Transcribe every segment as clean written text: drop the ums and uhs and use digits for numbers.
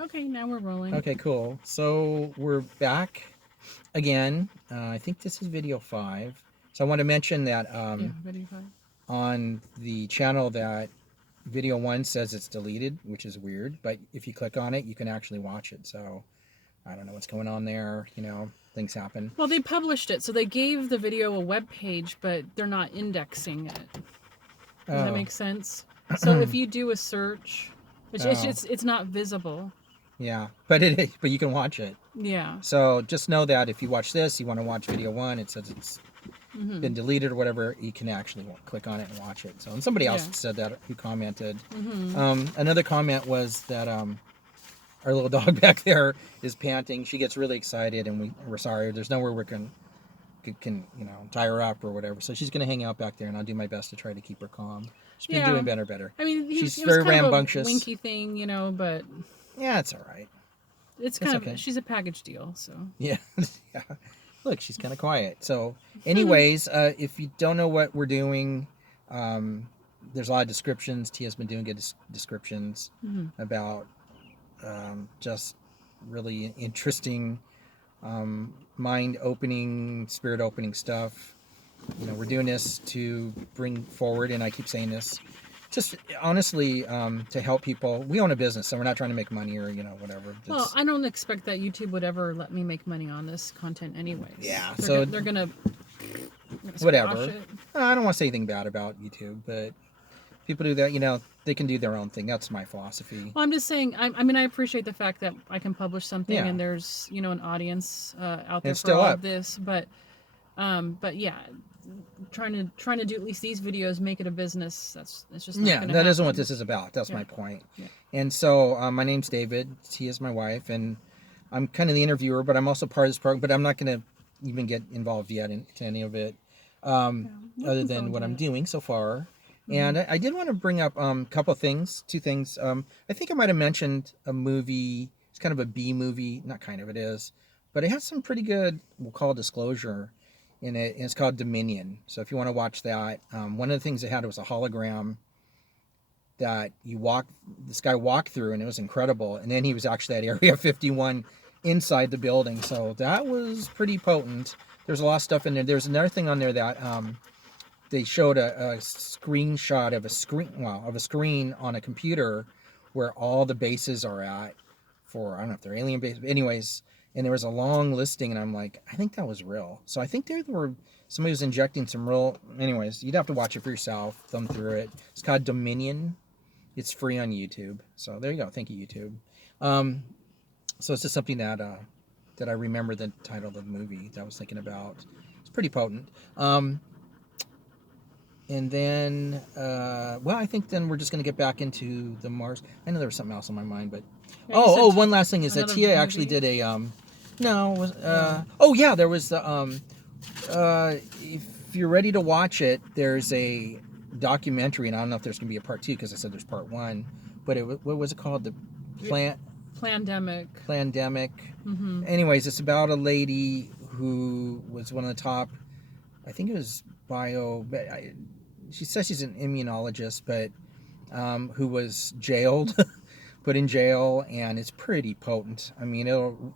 Okay, now we're rolling. Okay, cool. So we're back again. I think this is video 5. So I want to mention that Yeah, video 5. on the channel that video 1 says it's deleted, which is weird. But if you click on it, you can actually watch it. So I don't know what's going on there. Things happen. Well, they published it, so they gave the video a web page, but they're not indexing it. Does that Oh, make sense? So if you do a search, oh, it's not visible. yeah. But it is. But you can watch it. Yeah. So just know that if you watch this, you want to watch video 1. It says it's Mm-hmm. been deleted or whatever, you can actually click on it and watch it. So, and somebody Yeah. else said that who commented. Mm-hmm. Another comment was that our little dog back there is panting. She gets really excited, and we're sorry. There's nowhere we can tie her up or whatever. So she's gonna hang out back there, and I'll do my best to try to keep her calm. She's been Yeah. doing better. I mean, She's it was very kind of a rambunctious. winky thing, but Yeah, it's all right. it's It's kind okay. of she's a package deal. So Yeah. Yeah. Look, she's kind of quiet. So, anyways, if you don't know what we're doing, um, there's a lot of descriptions. Tia's been doing good descriptions mm-hmm. about just really interesting, mind opening, spirit opening stuff. We're doing this to bring forward, and I keep saying this, just honestly, to help people. We own a business, so we're not trying to make money or whatever. Well, I don't expect that YouTube would ever let me make money on this content, anyways. Yeah, they're so they're gonna whatever. it. I don't want to say anything bad about YouTube, but people do that. They can do their own thing. That's my philosophy. Well, I'm just saying. I mean, I appreciate the fact that I can publish something Yeah, and there's an audience out and there it's for still all up. of this, but yeah, trying to do at least these videos, make it a business. That's just not Yeah, going to that happen. isn't what this is about. That's Yeah. my point. Yeah. And so my name's David. He is my wife, and I'm kind of the interviewer, but I'm also part of this program. But I'm not going to even get involved yet into any of it, um, Yeah, other looking than forward what to I'm it. doing so far. Mm-hmm. And I did want to bring up a couple of things, 2 things. I think I might have mentioned a movie. It's kind of a B movie, not kind of, it is, but it has some pretty good, we'll call it disclosure in it. And it's called Dominion. So if you want to watch that, one of the things they had was a hologram that this guy walked through, and it was incredible. And then he was actually at Area 51 inside the building, so that was pretty potent. There's a lot of stuff in there. There's another thing on there that they showed a screenshot of a screen on a computer where all the bases are at for, I don't know if they're alien bases, but anyways. And there was a long listing, and I'm like, I think that was real. So I think there were somebody was injecting some real. Anyways, you'd have to watch it for yourself, thumb through it. It's called Dominion. It's free on YouTube. So there you go. Thank you, YouTube. Um, so it's just something that I remember the title of the movie that I was thinking about. It's pretty potent. And then, well, I think then we're just going to get back into the Mars. I know there was something else on my mind, but Yeah, you said one last thing is that another Tia actually movie? did a no, it was No. oh yeah, there was the if you're ready to watch it, there's a documentary, and I don't know if there's going to be a part 2 because I said there's part 1, but what was it called? The plant Plandemic. Plandemic. Mm-hmm. Anyways, it's about a lady who was one of the top, I think it was but she says she's an immunologist, but who was jailed, put in jail, and it's pretty potent. I mean, it'll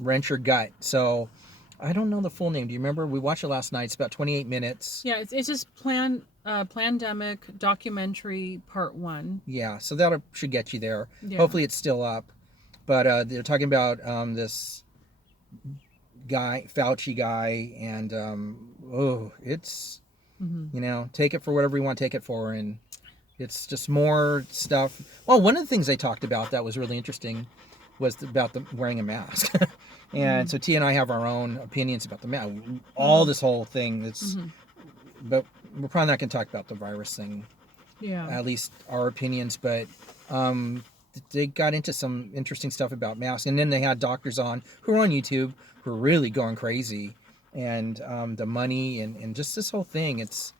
wrench your gut. So I don't know the full name. Do you remember? We watched it last night. It's about 28 minutes. Yeah, it's just Plandemic documentary part 1. Yeah, so that should get you there. Yeah. Hopefully it's still up. But they're talking about this guy, Fauci guy, and it's, Mm-hmm. take it for whatever you want to take it for. And it's just more stuff. Well, one of the things they talked about that was really interesting was about wearing a mask. And Mm-hmm. so T and I have our own opinions about the mask. All this whole thing. Mm-hmm. But we're probably not going to talk about the virus thing. Yeah. At least our opinions. But they got into some interesting stuff about masks, and then they had doctors on who were on YouTube who were really going crazy, and the money and just this whole thing. It's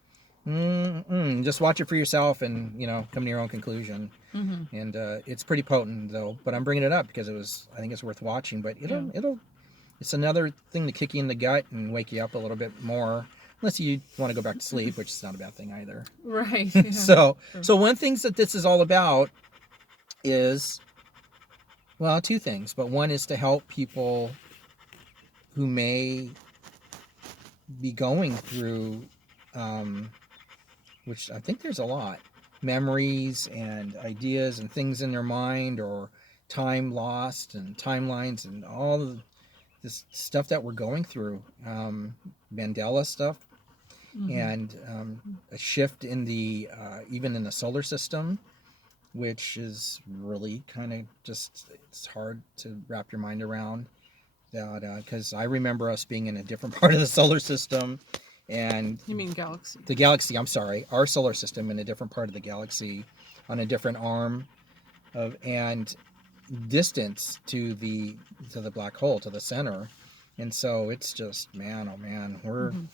just watch it for yourself and come to your own conclusion. Mm-hmm. And it's pretty potent though. But I'm bringing it up because I think it's worth watching. But it's another thing to kick you in the gut and wake you up a little bit more. Unless you want to go back to sleep, which is not a bad thing either. Right. Yeah. So one thing that this is all about is Well, two things, but one is to help people who may be going through, um, which I think there's a lot, memories and ideas and things in their mind, or time lost and timelines and all of this stuff that we're going through, Mandela stuff, Mm-hmm. and a shift in the even in the solar system, which is really kind of just, it's hard to wrap your mind around that, because I remember us being in a different part of the solar system, and You mean galaxy? the galaxy, I'm sorry, our solar system in a different part of the galaxy, on a different arm of, and distance to the black hole, to the center. And so it's just, man, oh man, we're Mm-hmm.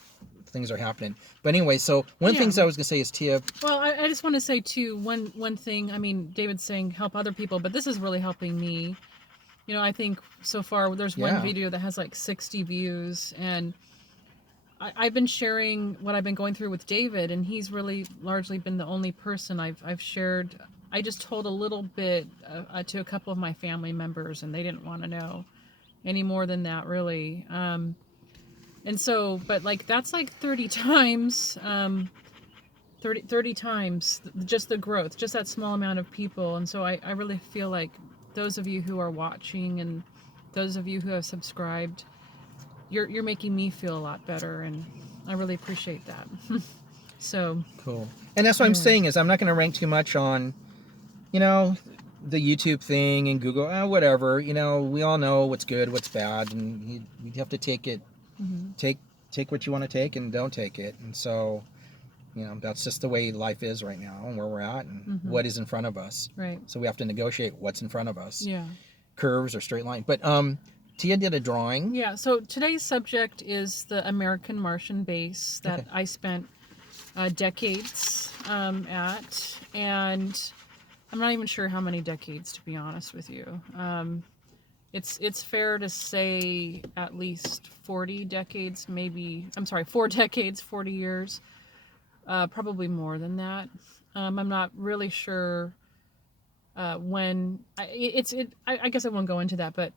things are happening. But anyway, so one of the Yeah. things I was gonna say is, Tia. Well, I just want to say too, one thing. I mean, David's saying help other people, but this is really helping me. You know, I think so far there's one Yeah. video that has like 60 views, and I've been sharing what I've been going through with David, and he's really largely been the only person I've shared. I just told a little bit to a couple of my family members, and they didn't want to know any more than that, really. And so, but like that's like 30 times, 30 times just the growth, just that small amount of people. And so I really feel like those of you who are watching and those of you who have subscribed, you're making me feel a lot better, and I really appreciate that. So Cool. And that's what I'm anyway. saying is, I'm not going to rank too much on, you know, the YouTube thing and Google, whatever. You know, we all know what's good, what's bad, and you have to take it, Mm-hmm. take what you want to take and don't take it. And so, you know, that's just the way life is right now and where we're at and Mm-hmm. what is in front of us. Right. So we have to negotiate what's in front of us, Yeah. curves or straight line. But Tia did a drawing. Yeah. So today's subject is the American Martian base that Okay. I spent decades at, and I'm not even sure how many decades, to be honest with you. It's fair to say at least 40 decades, maybe. I'm sorry, 4 decades, 40 years, probably more than that. I'm not really sure when. I guess I won't go into that, but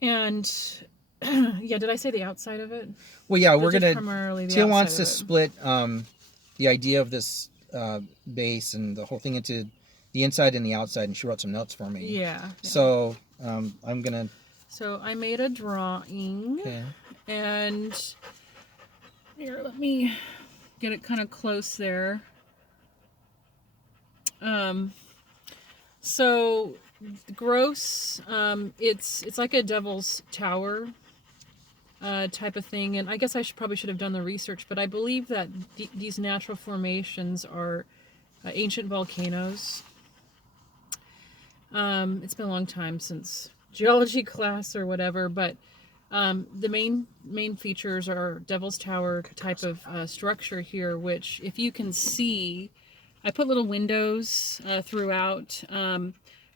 and yeah, did I say the outside of it? Well, yeah, we're Just gonna. primarily the Tia outside wants of to it. split the idea of this base and the whole thing into the inside and the outside, and she wrote some notes for me. Yeah. So I'm gonna. So I made a drawing, Okay. and here, let me get it kind of close there. So gross. It's like a devil's tower type of thing, and I guess probably should have done the research, but I believe that these natural formations are ancient volcanoes. It's been a long time since geology class or whatever, but the main features are Devil's Tower type of structure here, which if you can see, I put little windows throughout.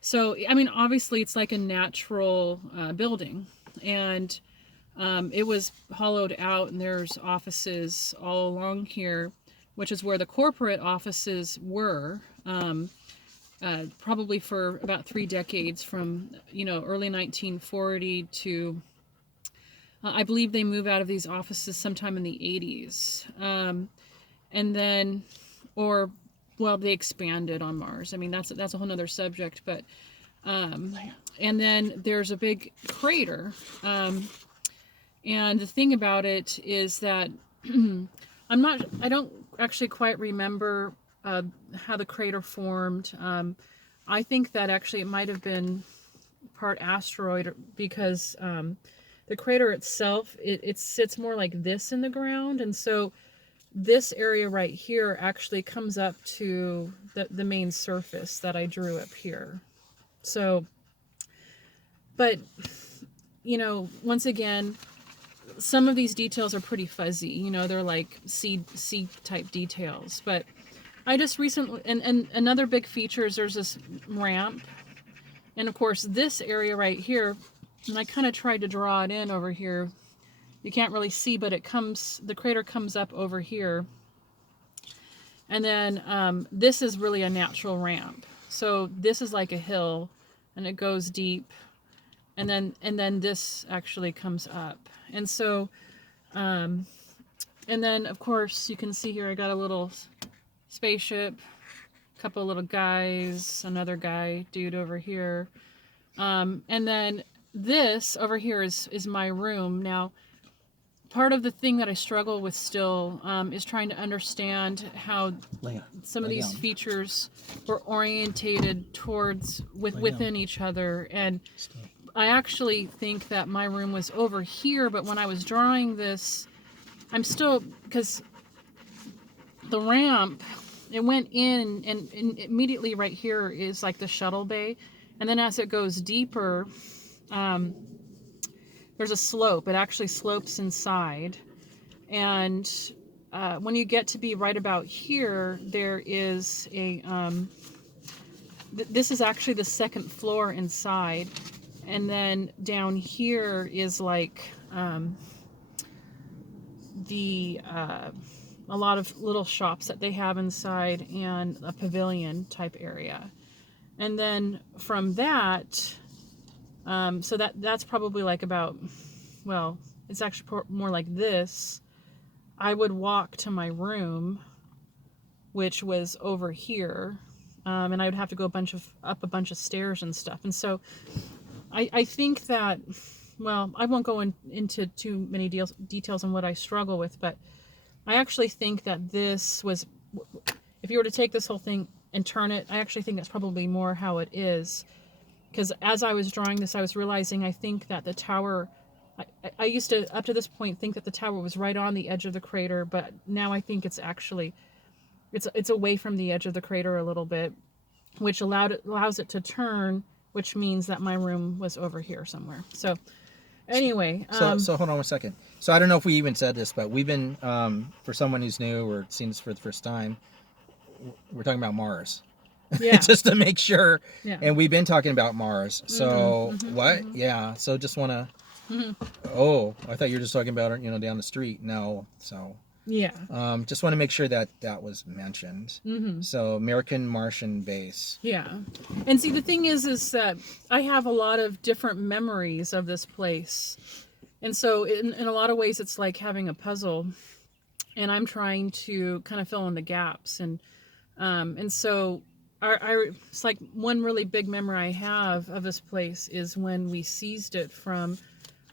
So I mean, obviously, it's like a natural building, and it was hollowed out, and there's offices all along here, which is where the corporate offices were. Probably for about 3 decades, from early 1940 to I believe they moved out of these offices sometime in the 80s, and then or well, they expanded on Mars. I mean, that's a whole other subject, but and then there's a big crater, and the thing about it is that I don't actually quite remember how the crater formed. I think that actually it might have been part asteroid, because the crater itself, it sits more like this in the ground, and so this area right here actually comes up to the main surface that I drew up here. So, but once again, some of these details are pretty fuzzy. They're like C type details. But I just recently, and another big feature is there's this ramp, and of course this area right here, and I kind of tried to draw it in over here. You can't really see, but the crater comes up over here, and then this is really a natural ramp. So this is like a hill, and it goes deep, and then this actually comes up, and so and then of course you can see here I got a little spaceship, a couple little guys, another guy dude over here, and then this over here is my room now. Part of the thing that I struggle with still is trying to understand how some of Lay these down. features were orientated towards within each other, and Stay. I actually think that my room was over here, but when I was drawing this, I'm still, because the ramp, it went in, and immediately right here is like the shuttle bay, and then as it goes deeper, um, there's a slope. It actually slopes inside, and when you get to be right about here, there is a this is actually the second floor inside, and then down here is like the a lot of little shops that they have inside, and a pavilion type area. And then from that, so that's probably like about, well, it's actually more like this. I would walk to my room, which was over here, and I would have to go up a bunch of stairs and stuff. And so I think that, well, I won't go into too many details on what I struggle with, but I actually think that this was, if you were to take this whole thing and turn it, I actually think that's probably more how it is. Because as I was drawing this, I was realizing I think that the tower, I used to, up to this point, think that the tower was right on the edge of the crater, but now I think it's actually, it's away from the edge of the crater a little bit, which allows it to turn, which means that my room was over here somewhere. So anyway, So hold on 1 second. So I don't know if we even said this, but we've been, for someone who's new or seen this for the first time, we're talking about Mars. yeah, Just to make sure. yeah. And we've been talking about Mars. So what? Yeah. So just want to. Oh, I thought you were just talking about it, down the street. No. So. Yeah. Just want to make sure that that was mentioned. So American Martian base. Yeah. And see, the thing is that I have a lot of different memories of this place. And so in a lot of ways, it's like having a puzzle, and I'm trying to kind of fill in the gaps. And so it's like one really big memory I have of this place is when we seized it from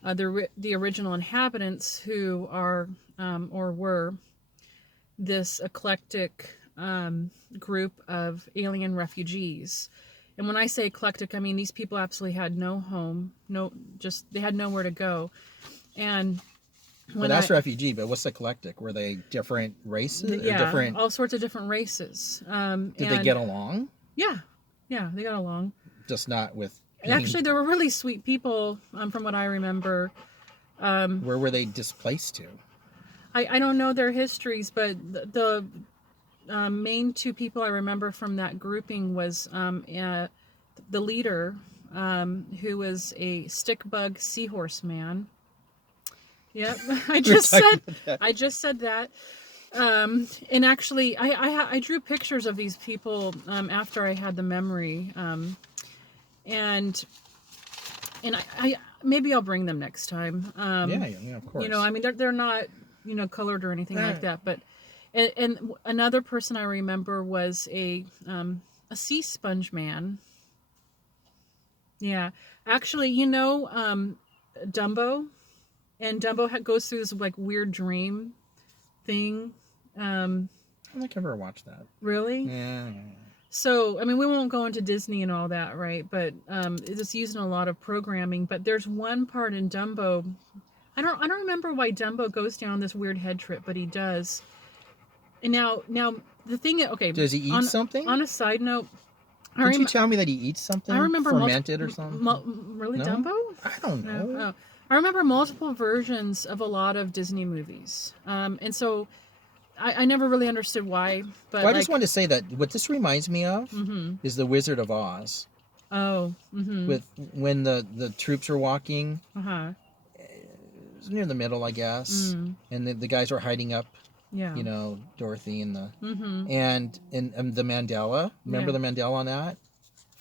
the original inhabitants, who are or were this eclectic group of alien refugees. And when I say eclectic, I mean these people absolutely had no home, they had nowhere to go. And Well, that's refugee, but what's eclectic? Were they different races? Yeah, different... all sorts of different races. Did they get along? Yeah, they got along. Just not with... Actually, they were really sweet people, from what I remember. Where were they displaced to? I don't know their histories, but the main two people I remember from that grouping was the leader, who was a stick bug seahorse man. Yep, I just said that. And actually, I drew pictures of these people after I had the memory, and I maybe I'll bring them next time. Yeah, of course. I mean they're not colored or anything like that, but and another person I remember was a sea sponge man. Yeah, actually, Dumbo. And Dumbo goes through this like weird dream thing. I don't think I've ever watched that. Really? Yeah. So, I mean, we won't go into Disney and all that, right? But it's used in a lot of programming. But there's one part in Dumbo. I don't remember why Dumbo goes down this weird head trip, but he does. And now the thing is, okay. Does he eat something? On a side note, Did you tell me that he eats something? I remember fermented or something. Really, no? Dumbo? I don't know. No. Oh. I remember multiple versions of a lot of Disney movies, and so I never really understood why. But I just wanted to say that what this reminds me of is the Wizard of Oz. Oh. With when the troops were walking. Uh-huh. It was near the middle, I guess, and the guys were hiding up. Yeah. Dorothy and the and the Mandela. Remember the Mandela on that?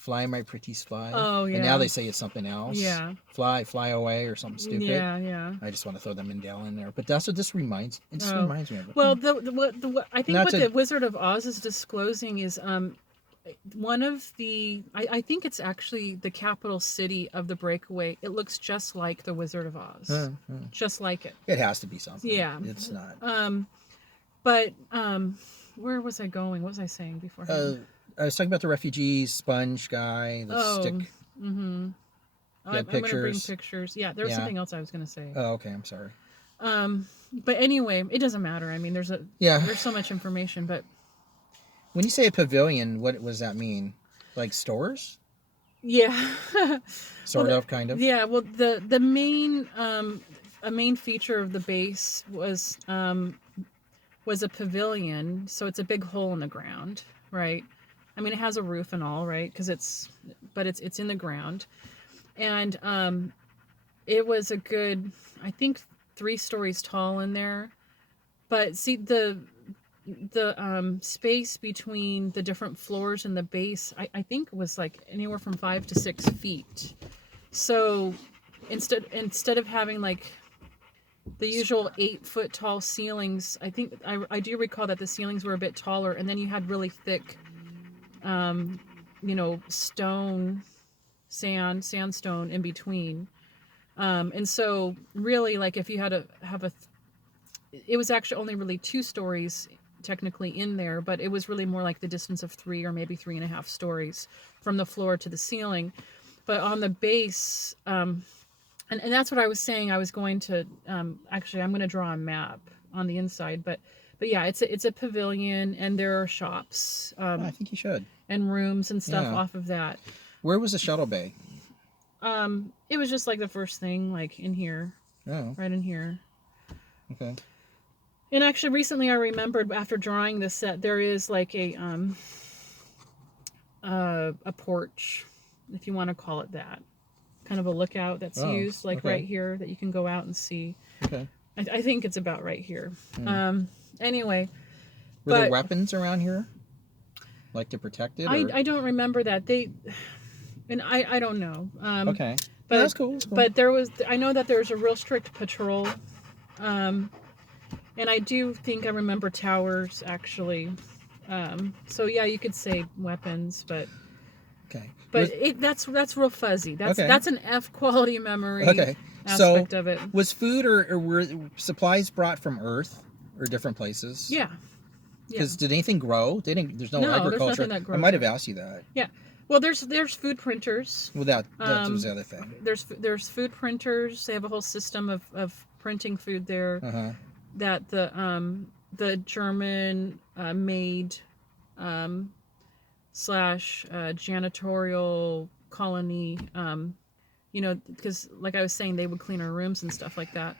Fly, my pretty fly. Oh, And now yeah. they say it's something else. Yeah. Fly away or something stupid. Yeah, yeah. I just want to throw the Mandela in there. But that's what this reminds. It just Oh, reminds me of it. well, what I think Not what to. the Wizard of Oz is disclosing is one of the I think it's actually the capital city of the breakaway. It looks just like the Wizard of Oz, just like it. It has to be something. Yeah. It's not. But where was I going? What was I saying beforehand? I was talking about the refugees, sponge guy, the stick. Mm-hmm. You had I'm going to bring pictures. pictures. Yeah, there was Yeah. something else I was going to say. Oh, okay. I'm sorry. But anyway, it doesn't matter. I mean, there's so much information. But when you say a pavilion, what does that mean? Like stores? yeah, Sort of, kind of. Yeah. Well, the main a main feature of the base was a pavilion. So it's a big hole in the ground, right? I mean, it has a roof and all, right? Because it's in the ground, and it was a good, I think, 3 stories tall in there. But see, the space between the different floors and the base, I think was like anywhere from 5 to 6 feet. So instead of having like the usual 8-foot tall ceilings, I think I do recall that the ceilings were a bit taller, and then you had really thick, sandstone in between. And so really, like, if you had to have it was actually only really 2 stories technically in there, but it was really more like the distance of 3 or maybe 3.5 stories from the floor to the ceiling. But on the base, and that's what I was saying. I was going to actually, I'm going to draw a map on the inside, but yeah, it's a pavilion, and there are shops, I think you should. and rooms and stuff off of that. Where was the shuttle bay? It was just like the first thing, like in here. Oh. Right in here. Okay. And actually, recently I remembered after drawing this set, there is like a porch, if you want to call it that, kind of a lookout that's used, like right here, that you can go out and see. Okay. I think it's about right here. Anyway, were there weapons around here, like to protect it? I don't remember that and I don't know. Okay. But that's cool. That's cool. But I know that there's a real strict patrol. And I do think I remember towers, actually. So yeah, you could say weapons, but okay. But that's real fuzzy. That's an F quality memory. Okay. Aspect of it. Was food or were supplies brought from Earth or different places? Yeah. Because did anything grow? There's no agriculture. There's nothing that grows. I might have asked you that. Yeah. Well, there's food printers. Well, that was the other thing. There's food printers. They have a whole system of printing food there. Uh-huh. That the German made / janitorial colony, because like I was saying, they would clean our rooms and stuff like that.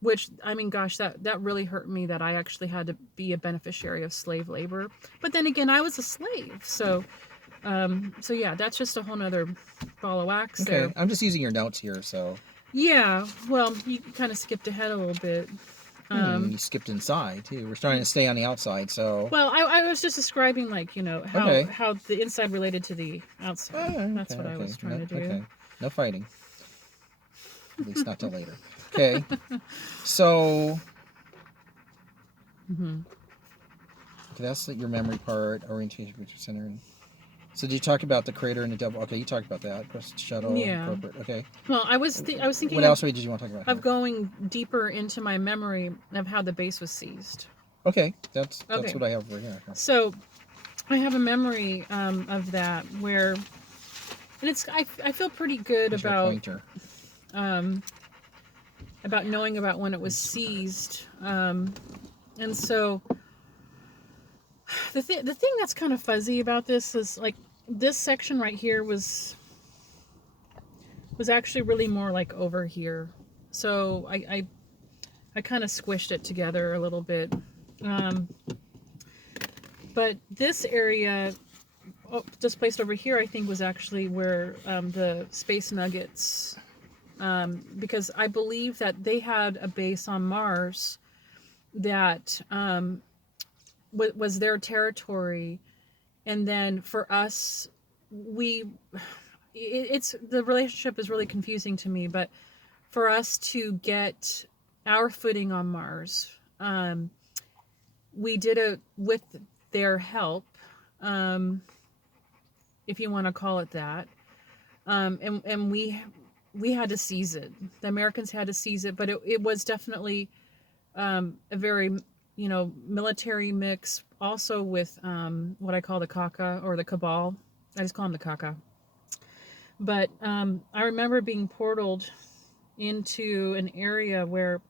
Which, I mean, gosh, that really hurt me, that I actually had to be a beneficiary of slave labor. But then again, I was a slave. So yeah, that's just a whole nother ball of wax there. Okay, I'm just using your notes here, so. Yeah, well, you kind of skipped ahead a little bit. You skipped inside, too. We're trying to stay on the outside, so. Well, I was just describing, like, how the inside related to the outside. That's what I was trying to do. Okay, no fighting. At least not till later. Okay, so. Okay, that's your memory part, orientation, which is centered. So did you talk about the crater and the devil? Okay, you talked about that. Shuttle. Yeah. Corporate. Okay. Well, I was thinking. What else did you want to talk about? Of going deeper into my memory of how the base was seized. Okay, that's what I have right here. Okay. So, I have a memory of that where, and it's I feel pretty good about knowing about when it was seized, and so. The thing that's kind of fuzzy about this is, like, this section right here was actually really more like over here. So I kind of squished it together a little bit. But this area, displaced over here, I think was actually where the space nuggets, because I believe that they had a base on Mars that was their territory, and then for us we it's the relationship is really confusing to me, but for us to get our footing on Mars, we did it with their help, um, if you want to call it that. And we had to seize it. The Americans had to seize it, but it was definitely a very, military mix, also with what I call the Kaka or the Cabal. I just call them the Kaka. But I remember being portaled into an area where,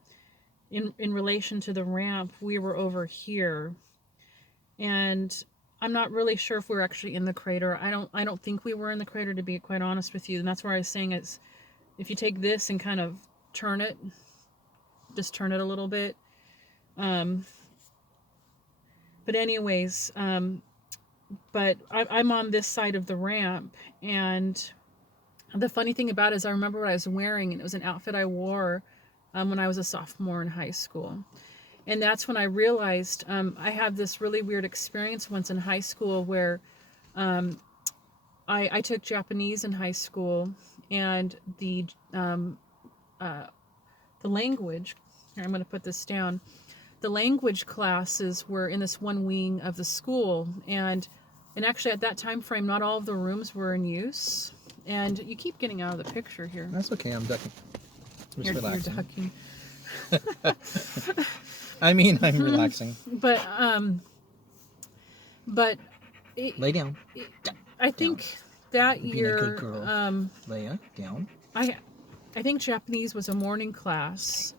in relation to the ramp, we were over here, and I'm not really sure if we were actually in the crater. I don't think we were in the crater, to be quite honest with you. And that's where I was saying is, if you take this and kind of turn it, just turn it a little bit. Um, but anyways, but I'm on this side of the ramp, and the funny thing about it is I remember what I was wearing, and it was an outfit I wore when I was a sophomore in high school. And that's when I realized I had this really weird experience once in high school where um, I took Japanese in high school, and uh, the language. Here, I'm going to put this down. The language classes were in this one wing of the school, and actually at that time frame, not all of the rooms were in use. And you keep getting out of the picture here. That's okay. I'm ducking. I'm just relaxing. You're ducking. I mean, I'm relaxing. But Lay down. I think that Being year, a good girl. Leia, down. I think Japanese was a morning class,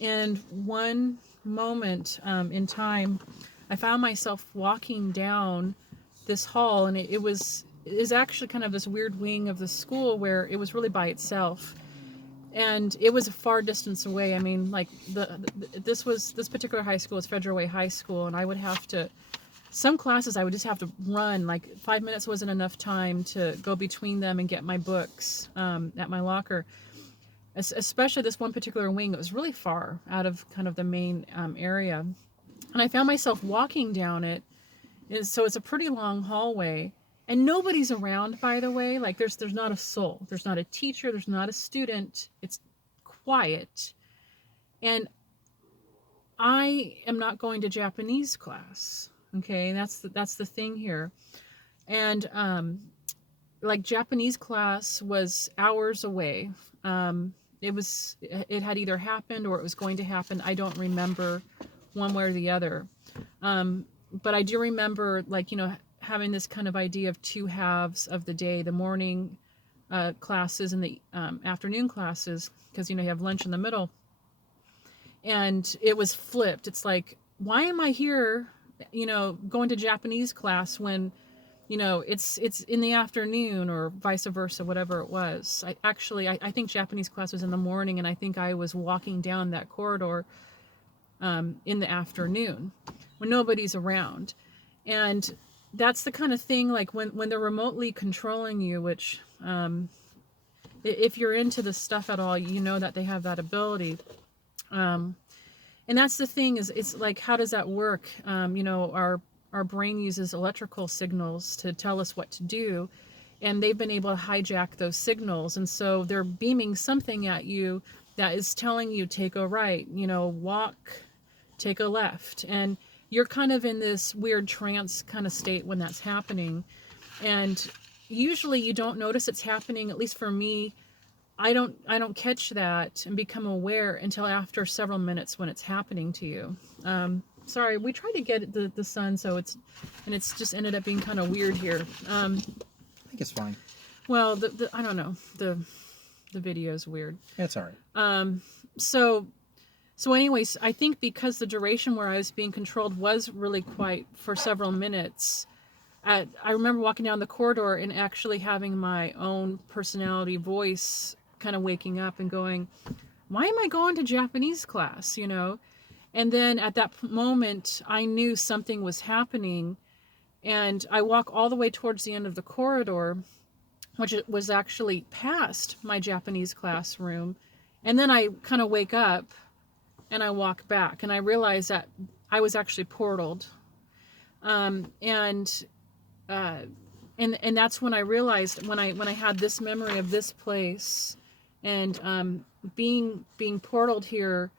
and one moment in time, I found myself walking down this hall, and it was actually kind of this weird wing of the school where it was really by itself, and it was a far distance away. I mean, like this particular high school was Federal Way High School, and I would have to, some classes I would just have to run. Like 5 minutes wasn't enough time to go between them and get my books at my locker. Especially this one particular wing, it was really far out of kind of the main area, and I found myself walking down it. So it's a pretty long hallway, and nobody's around, by the way. Like there's not a soul. There's not a teacher. There's not a student. It's quiet. And I am not going to Japanese class. Okay, that's the thing here. And like Japanese class was hours away. It had either happened or it was going to happen. I don't remember one way or the other. But I do remember, like, having this kind of idea of two halves of the day, the morning classes and the afternoon classes, because, you have lunch in the middle. And it was flipped. It's like, why am I here, going to Japanese class when, it's in the afternoon, or vice versa, whatever it was. I think Japanese class was in the morning, and I think I was walking down that corridor in the afternoon when nobody's around. And that's the kind of thing, like when they're remotely controlling you, which if you're into this stuff at all, you know that they have that ability. And that's the thing, is it's like, how does that work? Our brain uses electrical signals to tell us what to do, and they've been able to hijack those signals, and so they're beaming something at you that is telling you, take a right, walk, take a left, and you're kind of in this weird trance kind of state when that's happening. And usually you don't notice it's happening, at least for me. I don't catch that and become aware until after several minutes when it's happening to you. Sorry, we tried to get the sun, so it's just ended up being kind of weird here. I think it's fine. Well, I don't know, the video's weird. It's all right. So anyways, I think because the duration where I was being controlled was really quite for several minutes. I remember walking down the corridor and actually having my own personality voice kind of waking up and going, why am I going to Japanese class, And then at that moment, I knew something was happening, and I walk all the way towards the end of the corridor, which was actually past my Japanese classroom, and then I kind of wake up, and I walk back, and I realize that I was actually portaled. And and that's when I realized, when I had this memory of this place, and being portaled here,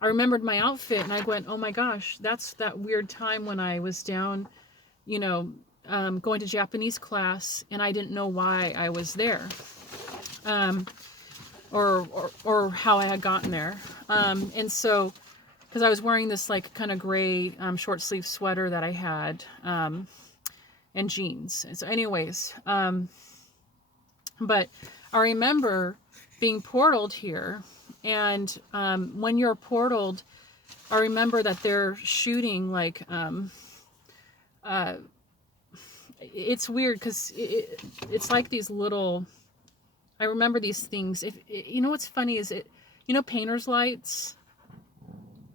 I remembered my outfit, and I went, oh my gosh, that's that weird time when I was down, you know, going to Japanese class, and I didn't know why I was there, um, or how I had gotten there, and so because I was wearing this like kind of gray short sleeve sweater that I had, and jeans. And so, anyways, but I remember being portaled here, and when you're portaled, I remember that they're shooting like it's weird because it's like these little. I remember these things. If you know what's funny is painter's lights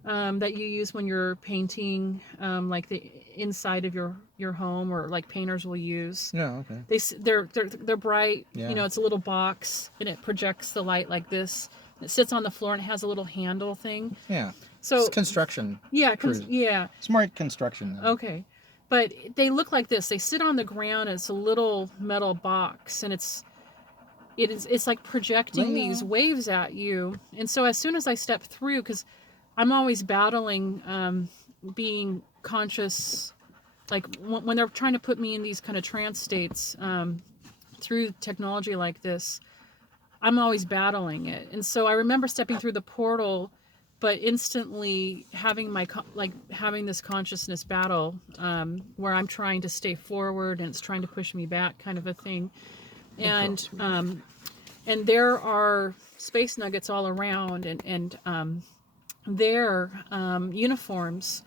that you use when you're painting, like the inside of your home, or like painters will use. No, okay. They're bright. Yeah. It's a little box, and it projects the light like this. It sits on the floor, and it has a little handle thing. Yeah. So it's construction. yeah, crews. yeah. Smart construction. Okay, but they look like this. They sit on the ground. And it's a little metal box, and it's like projecting these waves at you. And so as soon as I step through, because I'm always battling being conscious, like when they're trying to put me in these kind of trance states through technology like this, I'm always battling it. And so I remember stepping through the portal, but instantly having having this consciousness battle where I'm trying to stay forward and it's trying to push me back, kind of a thing. And there are space nuggets all around, and their uniforms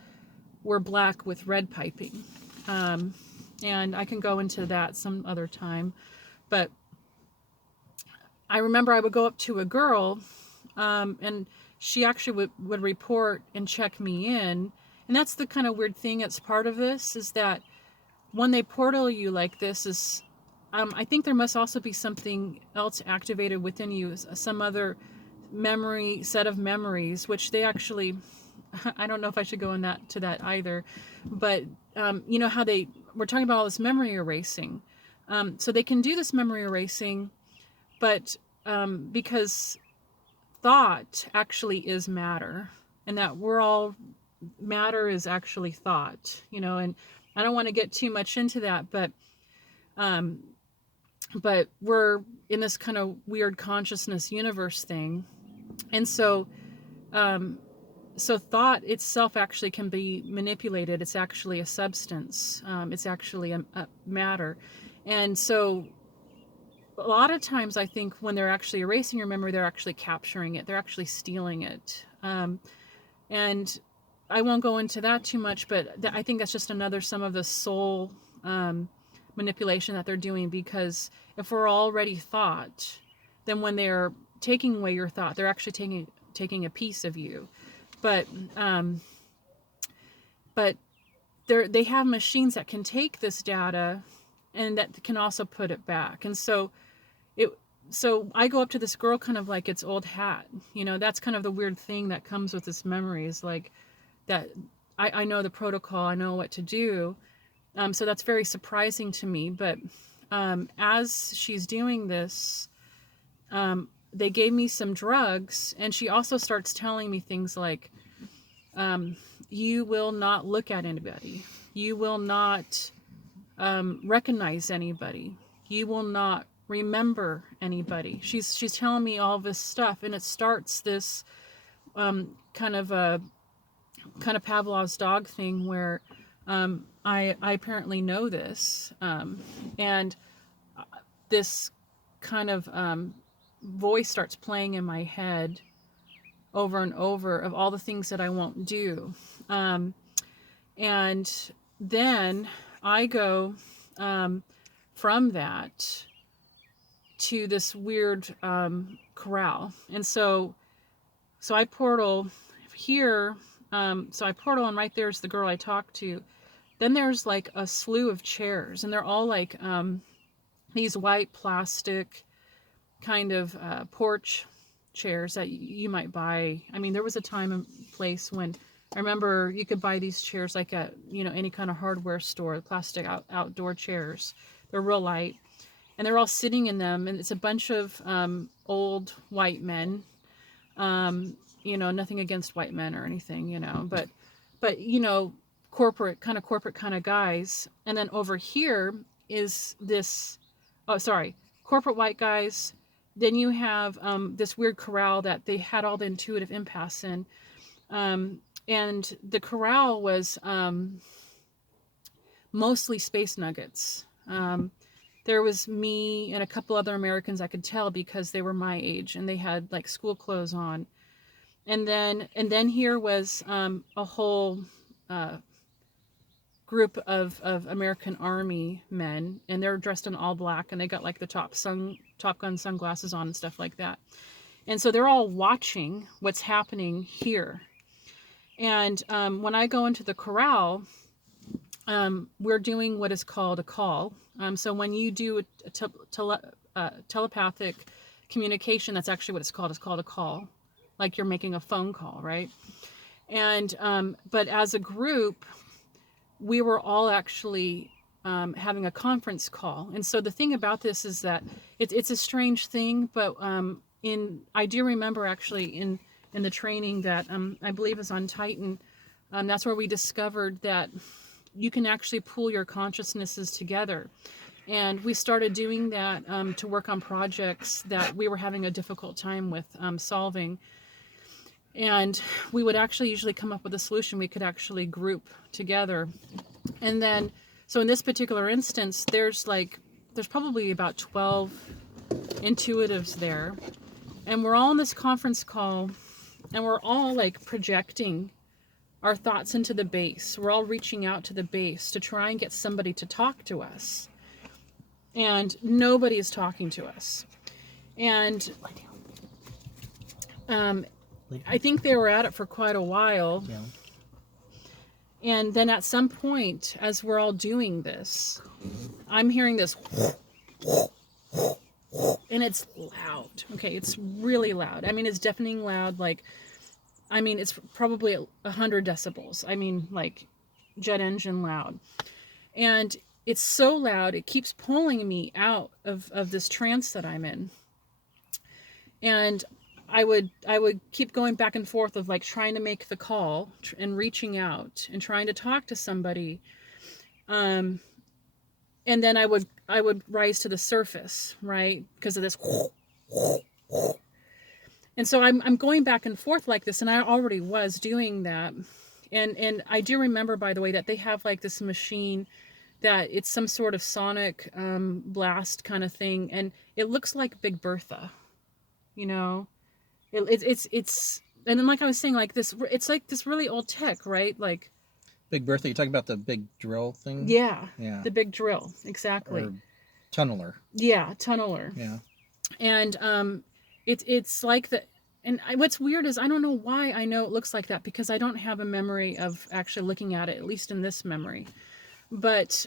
were black with red piping. And I can go into that some other time. But I remember I would go up to a girl, and she actually would report and check me in. And that's the kind of weird thing that's part of this, is that when they portal you like this, is I think there must also be something else activated within you, some other set of memories, which they actually, I don't know if I should go to that either, but you know how we're talking about all this memory erasing. So they can do this memory erasing, but because thought actually is matter, and that matter is actually thought, and I don't want to get too much into that, but we're in this kind of weird consciousness universe thing. And so thought itself actually can be manipulated. It's actually a substance. It's actually a matter. And so a lot of times I think when they're actually erasing your memory, they're actually capturing it. They're actually stealing it. And I won't go into that too much, but I think that's just some of the soul manipulation that they're doing, because if we're already thought, then when they're taking away your thought, they're actually taking a piece of you. But they have machines that can take this data and that can also put it back. And so I go up to this girl kind of like it's old hat. That's kind of the weird thing that comes with this memory, is like that I know the protocol, I know what to do. So that's very surprising to me. But as she's doing this, they gave me some drugs, and she also starts telling me things like, you will not look at anybody. You will not recognize anybody. You will not remember anybody. She's telling me all this stuff, and it starts this kind of Pavlov's dog thing where I apparently know this, and this kind of voice starts playing in my head over and over of all the things that I won't do. And then I go from that to this weird corral. And so I portal here. So I portal, and right there's the girl I talked to. Then there's like a slew of chairs, and they're all like these white plastic kind of porch chairs that you might buy. I mean, there was a time and place when I remember you could buy these chairs like at any kind of hardware store, plastic outdoor chairs. or real light, and they're all sitting in them, and it's a bunch of old white men. Nothing against white men or anything, but corporate kind of guys. And then over here is this, oh, sorry, corporate white guys. Then you have this weird corral that they had all the intuitive empaths in. And the corral was mostly space nuggets. There was me and a couple other Americans I could tell because they were my age and they had like school clothes on. And then here was a whole group of American Army men, and they're dressed in all black, and they got like the Top Gun sunglasses on and stuff like that. And so they're all watching what's happening here. And when I go into the corral, we're doing what is called a call. So when you do a telepathic communication, that's actually what it's called. It's called a call, like you're making a phone call, right? And but as a group, we were all actually having a conference call. And so the thing about this is that it's a strange thing, but I do remember actually in the training that I believe is Untighten, that's where we discovered that you can actually pool your consciousnesses together. And we started doing that to work on projects that we were having a difficult time with solving. And we would actually usually come up with a solution we could actually group together. And then, so in this particular instance, there's probably about 12 intuitives there. And we're all in this conference call, and we're all like projecting our thoughts into the base. We're all reaching out to the base to try and get somebody to talk to us. And nobody is talking to us. And I think they were at it for quite a while. Yeah. And then at some point, as we're all doing this, I'm hearing this, and it's loud. Okay, it's really loud. I mean, it's deafening loud. It's probably 100 decibels. I mean, like jet engine loud. And it's so loud, it keeps pulling me out of this trance that I'm in. And I would keep going back and forth of like trying to make the call and reaching out and trying to talk to somebody. And then I would rise to the surface, right? Because of this. And so I'm going back and forth like this, and I already was doing that. And I do remember, by the way, that they have like this machine that it's some sort of sonic blast kind of thing, and it looks like Big Bertha, It's and then like I was saying, like this, it's like this really old tech, right? Like Big Bertha, you're talking about the big drill thing? Yeah. Yeah. The big drill, exactly. Or tunneler. Yeah, tunneler. Yeah. And it's like what's weird is I don't know why I know it looks like that, because I don't have a memory of actually looking at it, at least in this memory. But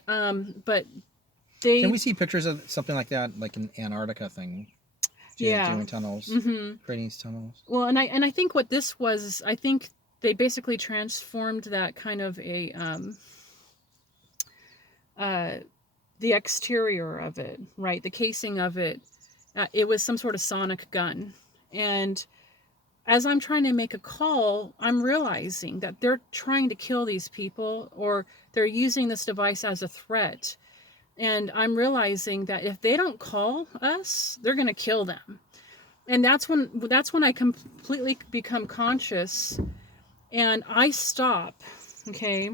they Can we see pictures of something like that, like an Antarctica thing? Doing tunnels, creating these tunnels. Well, and I think what this was, I think they basically transformed that kind of the exterior of it, right? The casing of it, it was some sort of sonic gun. And as I'm trying to make a call, I'm realizing that they're trying to kill these people, or they're using this device as a threat. And I'm realizing that if they don't call us, they're going to kill them. And that's when I completely become conscious, and I stop, okay?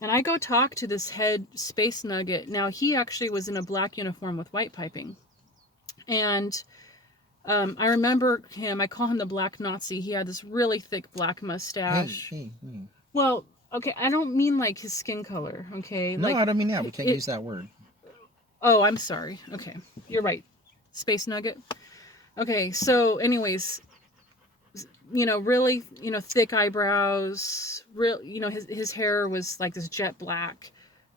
And I go talk to this head space nugget. Now, he actually was in a black uniform with white piping. And I remember him, I call him the Black Nazi. He had this really thick black mustache. Hey. Well, okay, I don't mean like his skin color, okay? No, like, I don't mean that. We can't use that word. Oh, I'm sorry. Okay, you're right. Space nugget. Okay, so anyways, really, thick eyebrows, his hair was like this jet black,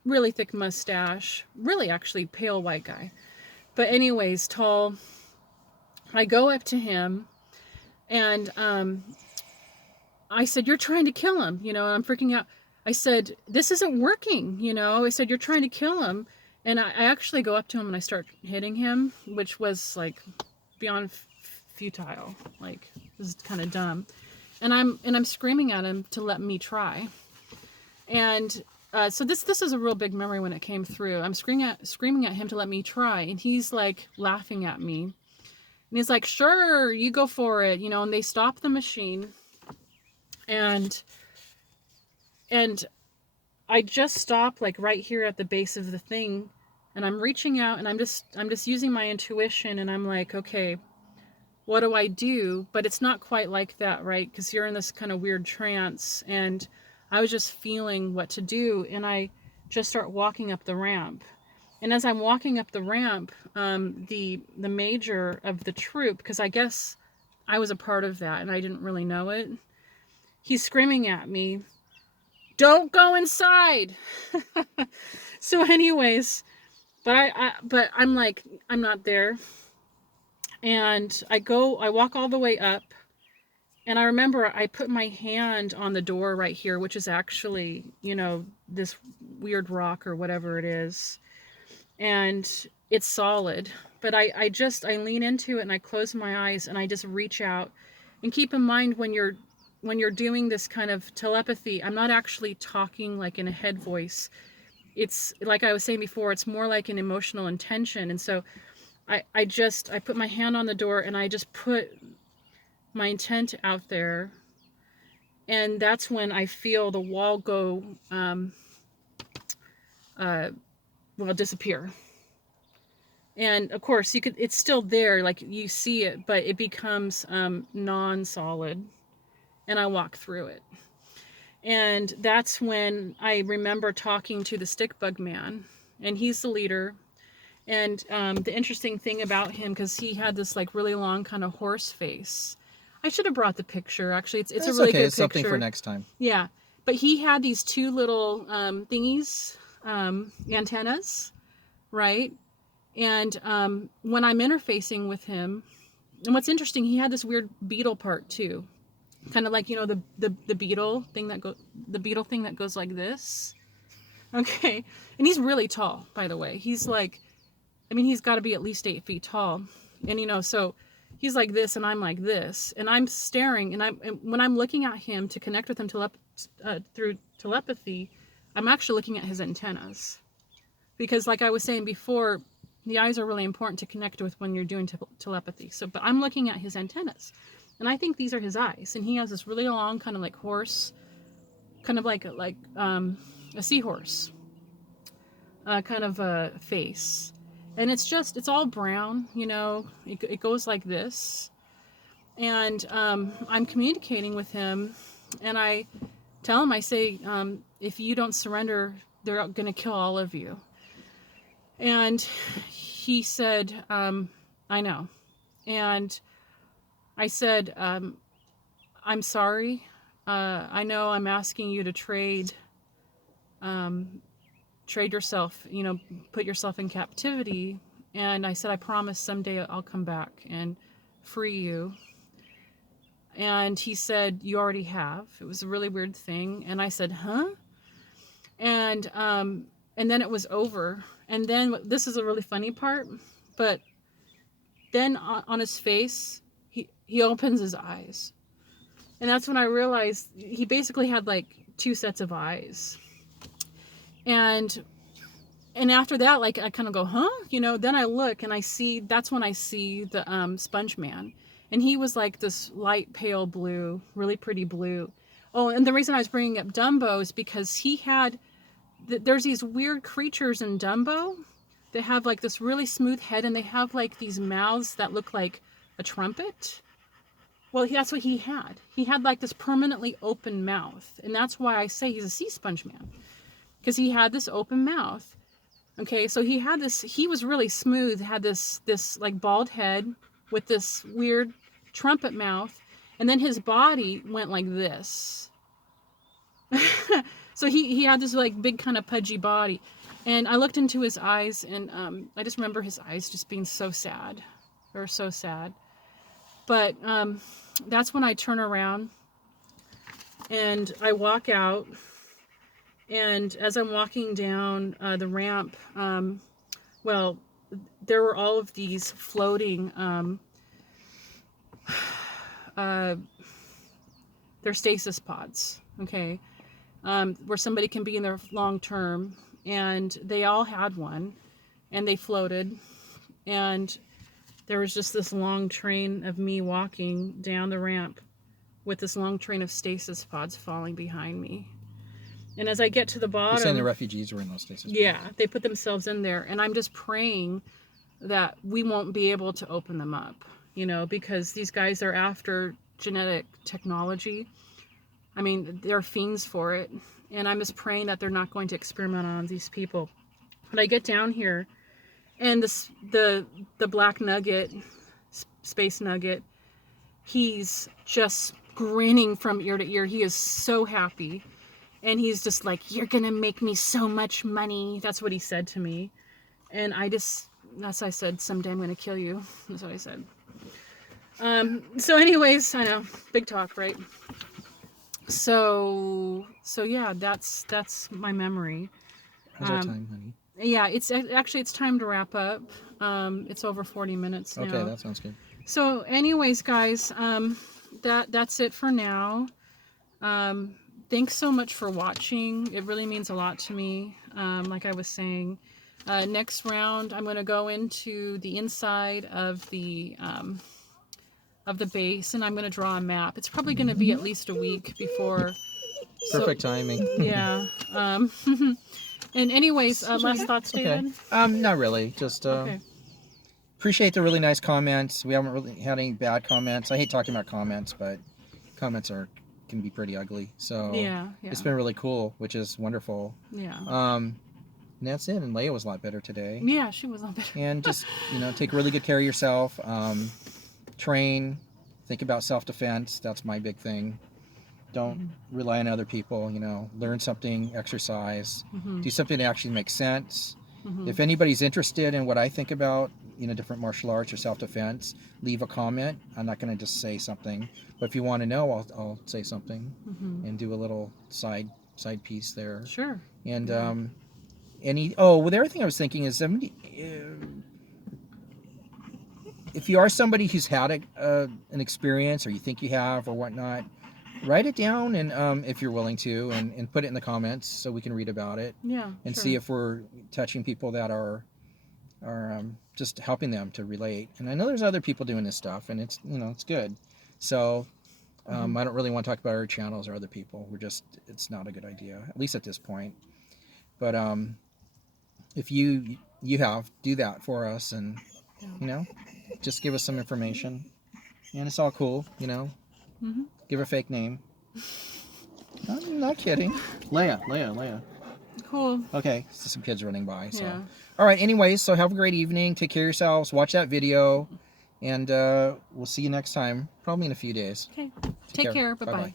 really thick mustache, really actually pale white guy. But anyways, tall. I go up to him, and I said, "You're trying to kill him," and I'm freaking out. I said, "This isn't working," I said, "You're trying to kill him." And I actually go up to him and I start hitting him, which was like beyond futile. Like, this is kind of dumb. And I'm screaming at him to let me try. And so this is a real big memory when it came through. I'm screaming at him to let me try, and he's like laughing at me. And he's like, "Sure, you go for it," you know. And they stop the machine, and and I just stop like right here at the base of the thing, and I'm reaching out, and I'm just using my intuition, and I'm like, okay, what do I do? But it's not quite like that, right? Because you're in this kind of weird trance, and I was just feeling what to do, and I just start walking up the ramp. And as I'm walking up the ramp, the major of the troop, because I guess I was a part of that and I didn't really know it, he's screaming at me, "Don't go inside!" So, anyways, but I'm like, I'm not there, and I walk all the way up, and I remember I put my hand on the door right here, which is actually, this weird rock or whatever it is, and it's solid. But I lean into it and I close my eyes and I just reach out. And keep in mind, when you're doing this kind of telepathy, I'm not actually talking like in a head voice. It's like I was saying before, it's more like an emotional intention. And so I put my hand on the door and I just put my intent out there, and that's when I feel the wall go uh, disappear. And of course, it's still there, like you see it, but it becomes non-solid, and I walk through it. And that's when I remember talking to the stick bug man, and he's the leader. And the interesting thing about him, because he had this like really long kind of horse face. I should have brought the picture. Actually, it's a That's really okay. good It's something for picture. next time. Yeah, but he had these two little thingies, antennas, right? And when I'm interfacing with him, and what's interesting, he had this weird beetle part too, kind of like the beetle thing that goes like this. Okay, and he's really tall, by the way. He's like, I mean, he's got to be at least 8 feet tall, and so he's like this, and I'm like this, and I'm staring, and when I'm looking at him to connect with him through telepathy, I'm actually looking at his antennas, because like I was saying before, the eyes are really important to connect with when you're doing telepathy. So, but I'm looking at his antennas, and I think these are his eyes, and he has this really long kind of like horse, kind of like a seahorse, kind of a face, and it's all brown. It goes like this, and I'm communicating with him, and I tell him, I say, if you don't surrender, they're going to kill all of you. And he said, I know. And I said, I'm sorry. I know I'm asking you to trade yourself, put yourself in captivity. And I said, I promise someday I'll come back and free you. And he said, you already have. It was a really weird thing. And I said, huh? And then it was over. And then this is a really funny part, but then on his face, he opens his eyes. And that's when I realized he basically had like two sets of eyes. And after that, like, I kind of go, huh? Then I look and that's when I see the Sponge Man. And he was like this light pale blue, really pretty blue. Oh, and the reason I was bringing up Dumbo is because there's these weird creatures in Dumbo that have like this really smooth head, and they have like these mouths that look like a trumpet. Well, that's what he had. He had like this permanently open mouth. And that's why I say he's a sea sponge man, because he had this open mouth. Okay, so he was really smooth, had this like bald head with this weird trumpet mouth, and then his body went like this. So he had this like big kind of pudgy body. And I looked into his eyes, and I just remember his eyes just being so sad. Or so sad. But that's when I turn around and I walk out. And as I'm walking down the ramp, Well, there were all of these floating, uh, they're stasis pods, okay, where somebody can be in there long term, and they all had one, and they floated, and there was just this long train of me walking down the ramp with this long train of stasis pods falling behind me. And as I get to the You're saying the bottom, refugees were in those stasis pods? yeah, they put themselves in there, and I'm just praying that we won't be able to open them up, because these guys are after genetic technology. I mean, they're fiends for it, and I'm just praying that they're not going to experiment on these people. But I get down here, and the black nugget, space nugget, he's just grinning from ear to ear. He is so happy. And he's just like, "You're going to make me so much money." That's what he said to me. And I said, "Someday I'm going to kill you." That's what I said. So anyways, I know, big talk, right? So yeah, that's my memory. How's our time, honey? Yeah, it's time to wrap up. It's over 40 minutes now. Okay, that sounds good. So anyways, guys, that's it for now. Thanks so much for watching. It really means a lot to me. Like I was saying, next round I'm going to go into the inside of the base, and I'm going to draw a map. It's probably going to be at least a week before. Perfect timing. Yeah. And anyways, last thoughts, David? Okay. Not really. Just Okay. appreciate the really nice comments. We haven't really had any bad comments. I hate talking about comments, but comments can be pretty ugly. So Yeah. it's been really cool, which is wonderful. Yeah. And that's it. And Leia was a lot better today. Yeah, she was a lot better. And just take really good care of yourself. Train. Think about self-defense. That's my big thing. Don't rely on other people. Learn something. Exercise. Do something that actually makes sense. If anybody's interested in what I think about different martial arts or self-defense, leave a comment. I'm not going to just say something, but if you want to know, I'll say something and do a little side piece there. Sure. And the other thing I was thinking is, if you are somebody who's had an experience, or you think you have or whatnot, write it down, and if you're willing to, and put it in the comments so we can read about it. Yeah. And sure. see if we're touching people that are just helping them to relate. And I know there's other people doing this stuff, and it's good. So I don't really want to talk about our channels or other people. It's not a good idea, at least at this point. But if you do that for us, and just give us some information, and it's all cool. Give a fake name. I'm not kidding. Leia. Cool. Okay, so some kids running by. So. Yeah. All right, anyways, so have a great evening. Take care of yourselves. Watch that video. And we'll see you next time, probably in a few days. Okay. Take care. Bye-bye.